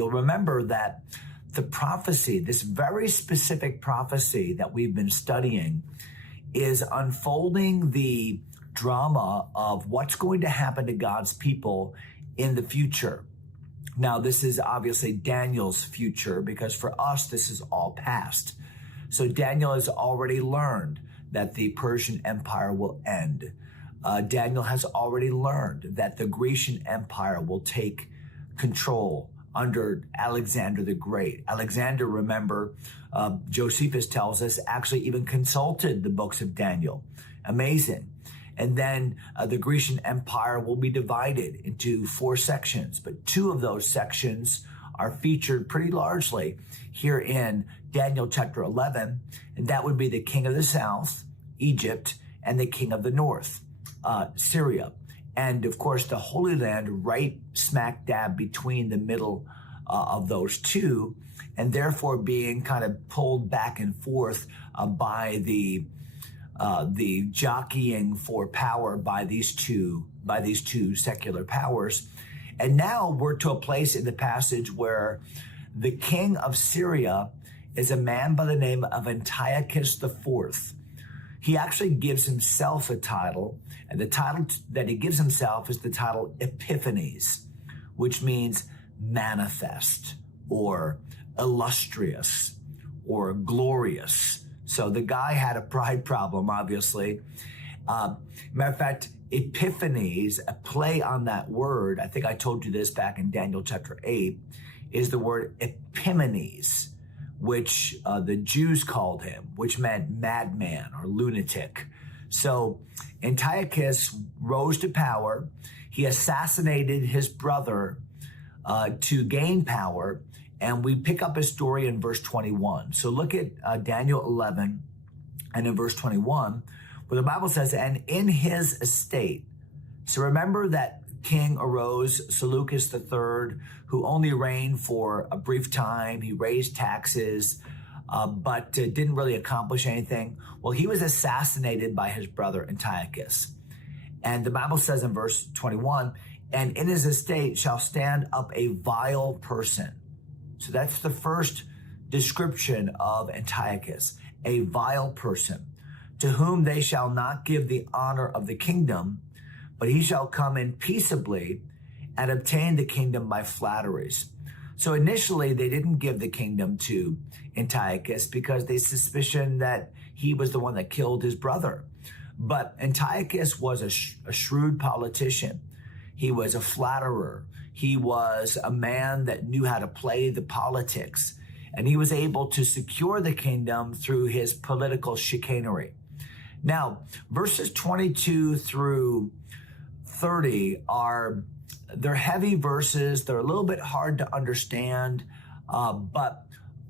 You'll remember that the prophecy, this very specific prophecy that we've been studying, is unfolding the drama of what's going to happen to God's people in the future. Now, this is obviously Daniel's future, because for us, this is all past. So Daniel has already learned that the Persian Empire will end. Daniel has already learned that the Grecian Empire will take control under Alexander the Great. Alexander, remember, Josephus tells us, actually even consulted the books of Daniel. Amazing. And then the Grecian Empire will be divided into 4 sections, but 2 of those sections are featured pretty largely here in Daniel chapter 11, and that would be the king of the south, Egypt, and the king of the north, Syria. And of course, the Holy Land right smack dab between the middle of those 2, and therefore being kind of pulled back and forth by the jockeying for power by these two secular powers. And now we're to a place in the passage where the king of Syria is a man by the name of Antiochus IV. He actually gives himself a title, and the title that he gives himself is the title Epiphanes, which means manifest or illustrious or glorious. So the guy had a pride problem, obviously. Matter of fact, Epiphanes, a play on that word, I think I told you this back in Daniel chapter 8, is the word epimanes, which the Jews called him, which meant madman or lunatic. So Antiochus rose to power. He assassinated his brother to gain power. And we pick up his story in verse 21. So look at Daniel 11 and in verse 21, where the Bible says, and in his estate. So remember that king arose, Seleucus III, who only reigned for a brief time. He raised taxes, but didn't really accomplish anything. Well, he was assassinated by his brother Antiochus. And the Bible says in verse 21, and in his estate shall stand up a vile person. So that's the first description of Antiochus, a vile person, to whom they shall not give the honor of the kingdom, but he shall come in peaceably and obtain the kingdom by flatteries. So initially, they didn't give the kingdom to Antiochus because they suspicioned that he was the one that killed his brother. But Antiochus was a shrewd politician. He was a flatterer. He was a man that knew how to play the politics, and he was able to secure the kingdom through his political chicanery. Now, verses 22 through 30 they're heavy verses. They're a little bit hard to understand, but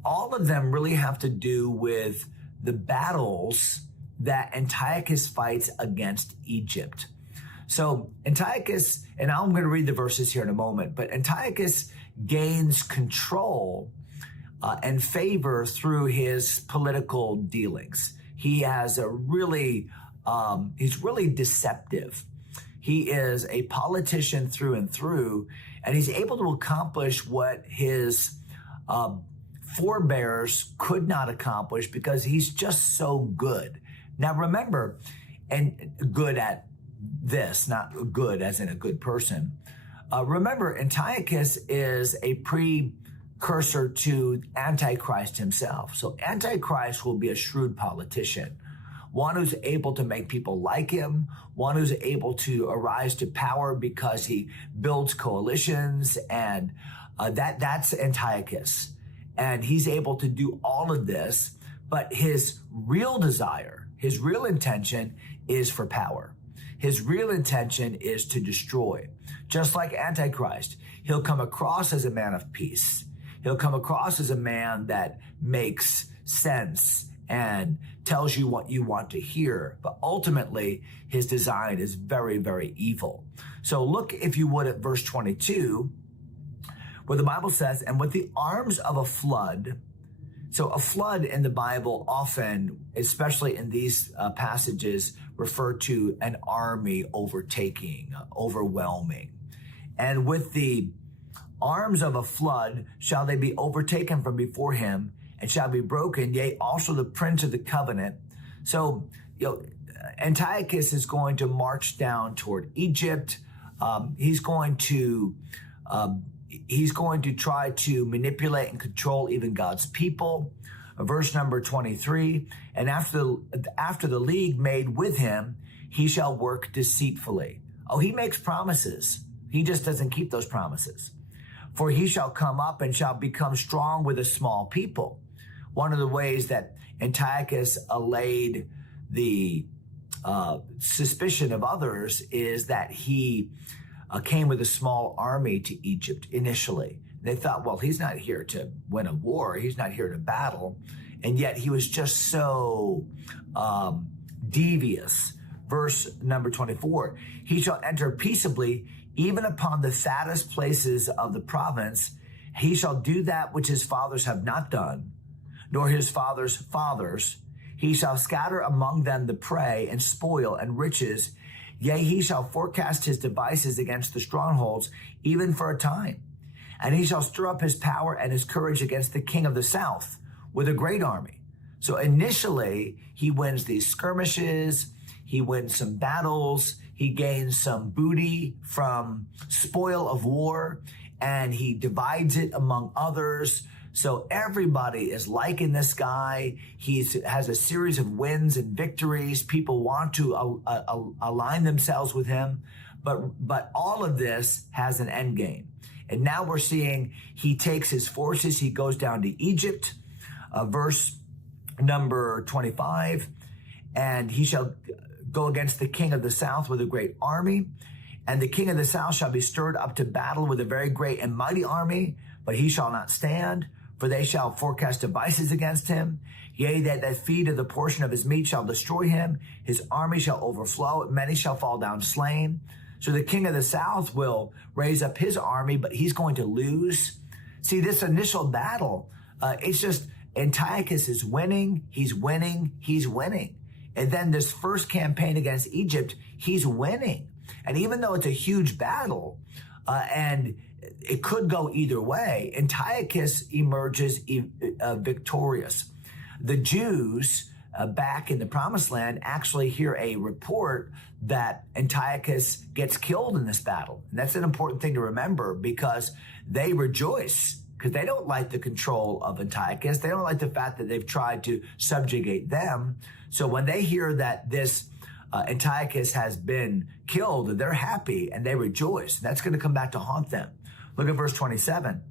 all of them really have to do with the battles that Antiochus fights against Egypt. So Antiochus, and I'm going to read the verses here in a moment, but Antiochus gains control and favor through his political dealings. He has he's really deceptive. He is a politician through and through, and he's able to accomplish what his forebears could not accomplish because he's just so good. Now remember, and good at this, not good as in a good person. Remember, Antiochus is a precursor to Antichrist himself. So Antichrist will be a shrewd politician, one who's able to make people like him, one who's able to arise to power because he builds coalitions, and that's Antiochus. And he's able to do all of this, but his real desire, his real intention is for power. His real intention is to destroy. Just like Antichrist, he'll come across as a man of peace. He'll come across as a man that makes sense and tells you what you want to hear. But ultimately, his design is very, very evil. So look, if you would, at verse 22, where the Bible says, and with the arms of a flood. So a flood in the Bible often, especially in these passages, refer to an army overtaking, overwhelming. And with the Arms of a flood shall they be overtaken from before him, and shall be broken, yea, also the prince of the covenant. So, Antiochus is going to march down toward Egypt. He's going to try to manipulate and control even God's people. Verse number 23, and after the league made with him, he shall work deceitfully. Oh, he makes promises. He just doesn't keep those promises. For he shall come up and shall become strong with a small people. One of the ways that Antiochus allayed the suspicion of others is that he came with a small army to Egypt initially. They thought, well, he's not here to win a war. He's not here to battle. And yet he was just so devious. Verse number 24, he shall enter peaceably, even upon the fattest places of the province. He shall do that which his fathers have not done, nor his fathers' fathers. He shall scatter among them the prey and spoil and riches. Yea, he shall forecast his devices against the strongholds, even for a time. And he shall stir up his power and his courage against the king of the south with a great army. So initially, he wins these skirmishes. He wins some battles. He gains some booty from spoil of war, and he divides it among others. So everybody is liking this guy. He has a series of wins and victories. People want to align themselves with him. But all of this has an end game. And now we're seeing he takes his forces. He goes down to Egypt, verse number 25, and he shall go against the king of the south with a great army. And the king of the south shall be stirred up to battle with a very great and mighty army, but he shall not stand, for they shall forecast devices against him. Yea, that feed of the portion of his meat shall destroy him. His army shall overflow. Many shall fall down slain. So the king of the south will raise up his army, but he's going to lose. See, this initial battle, it's just Antiochus is winning. He's winning. He's winning. And then this first campaign against Egypt, he's winning. And even though it's a huge battle, and it could go either way, Antiochus emerges victorious. The Jews back in the Promised Land actually hear a report that Antiochus gets killed in this battle. And that's an important thing to remember, because they rejoice, because they don't like the control of Antiochus. They don't like the fact that they've tried to subjugate them. So when they hear that this Antiochus has been killed, they're happy and they rejoice. That's going to come back to haunt them. Look at verse 27.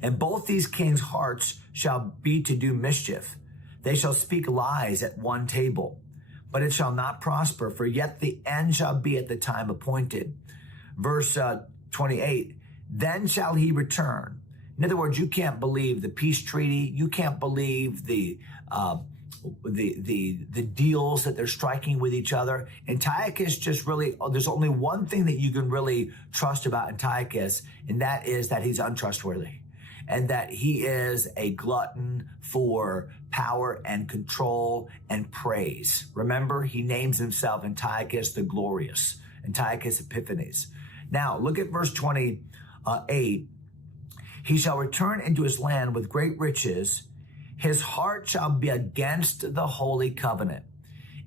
And both these kings' hearts shall be to do mischief. They shall speak lies at one table, but it shall not prosper, for yet the end shall be at the time appointed. Verse 28, then shall he return. In other words, you can't believe the peace treaty. You can't believe the deals that they're striking with each other. Antiochus just really, there's only one thing that you can really trust about Antiochus, and that is that he's untrustworthy, and that he is a glutton for power and control and praise. Remember, he names himself Antiochus the Glorious, Antiochus Epiphanes. Now, look at verse 28. He shall return into his land with great riches. His heart shall be against the holy covenant.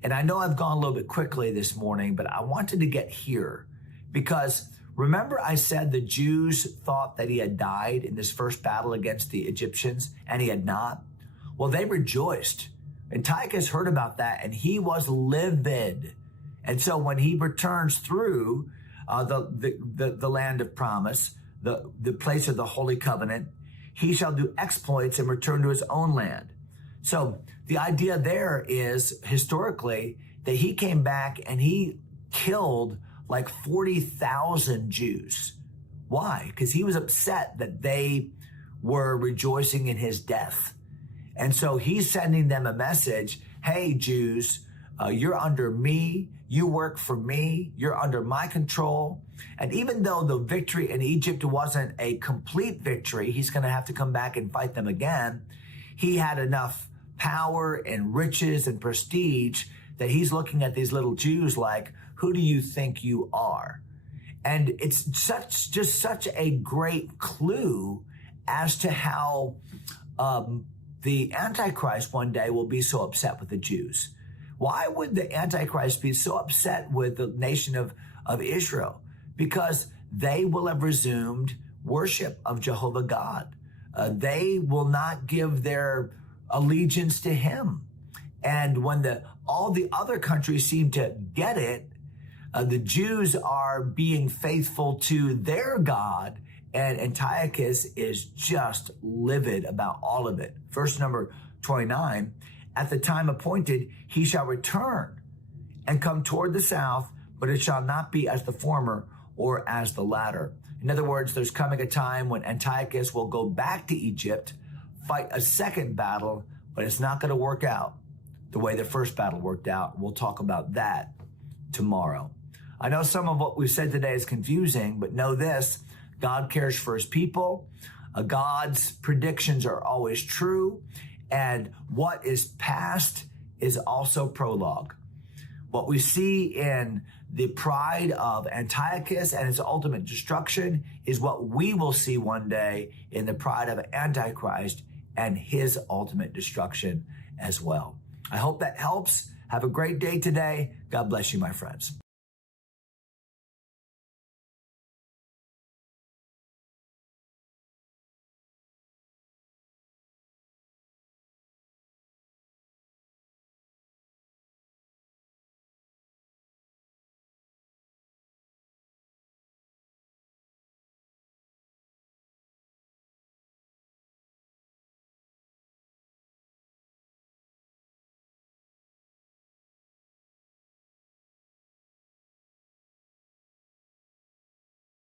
And I know I've gone a little bit quickly this morning, but I wanted to get here because remember I said the Jews thought that he had died in this first battle against the Egyptians, and he had not. Well, they rejoiced. Antiochus heard about that, and he was livid. And so when he returns through the land of promise, the place of the holy covenant, he shall do exploits and return to his own land. So the idea there is historically that he came back and he killed like 40,000 Jews. Why? Because he was upset that they were rejoicing in his death. And so he's sending them a message. Hey, Jews, you're under me. You work for me. You're under my control. And even though the victory in Egypt wasn't a complete victory, he's going to have to come back and fight them again. He had enough power and riches and prestige that he's looking at these little Jews like, who do you think you are? And it's just such a great clue as to how the Antichrist one day will be so upset with the Jews. Why would the Antichrist be so upset with the nation of Israel? Because they will have resumed worship of Jehovah God. They will not give their allegiance to him. And when all the other countries seem to get it, the Jews are being faithful to their God, and Antiochus is just livid about all of it. Verse number 29, at the time appointed, he shall return and come toward the south, but it shall not be as the former or as the latter. In other words, there's coming a time when Antiochus will go back to Egypt, fight a second battle, but it's not going to work out the way the first battle worked out. We'll talk about that tomorrow. I know some of what we've said today is confusing, but know this: God cares for his people. God's predictions are always true. And what is past is also prologue. What we see in the pride of Antiochus and its ultimate destruction is what we will see one day in the pride of Antichrist and his ultimate destruction as well. I hope that helps. Have a great day today. God bless you, my friends.